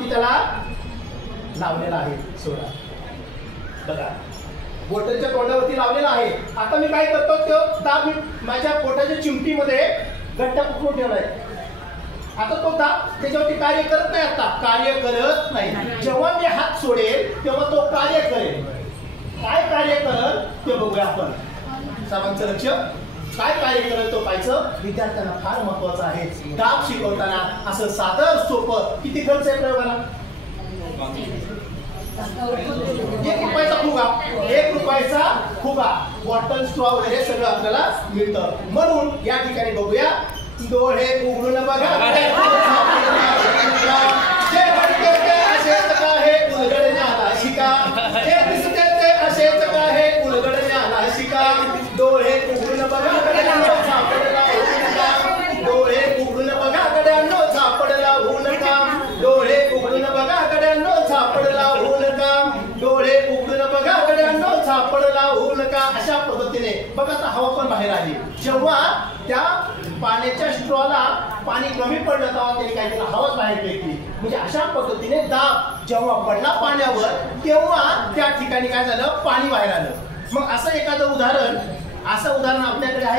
त्याला लावलेला आहे सोडा बघा, बॉटलच्या तोंडावरती लावलेला आहे। आता मी काय करतो, तो दाब माझ्या पोटाच्या चिमटीमध्ये घट्ट पकडून ठेवलाय। आता तो दाब त्याच्यावरती कार्य करत नाही, आता कार्य करत नाही। जेव्हा मी हात सोडेल तेव्हा तो कार्य करेल। काय कार्य करल ते बघूया आपण। सर्वांचं लक्ष, काय कार्य करत तो पाहायचं। विद्यार्थ्यांना फार महत्वाचं आहे दाब शिकवताना असं साधं सोपं। किती खर्च आहे प्रयोगाला? 1 रुपयाचा फुगा, 1 रुपयाचा फुगा, बॉटल स्ट्रॉ वगैरे सगळं आपल्याला मिळतं। म्हणून या ठिकाणी बघूया, डोळे उघडून बघा, जे घडते ते असेच का हे उलगडण्याला शिका, जे दिसते ते असेच का हे उलगडण्याला शिका। डोळे उघडून बघा गड्यांनो, झापडला होऊ नका। डोळे उघडून बघा गड्यांनो, झापडला होऊ नका। डोळे उघडून बघा गड्यांनो, झापडला होऊ नका। डोळे उघडून बघा गड्यांनो, झापडला होऊ नका। अशा पद्धतीने बघा, आता हवा पण बाहेर आली। जेव्हा त्या पाण्याच्या स्ट्रॉला पाणी कमी पडलं तेव्हा त्याने काय केलं, हवाच बाहेर फेकली। म्हणजे अशा पद्धतीने दाब जेव्हा पडला पाण्यावर तेव्हा त्या ठिकाणी काय झालं, पाणी बाहेर आलं। मग असं एखादं उदाहरण आपल्याकडे आहे।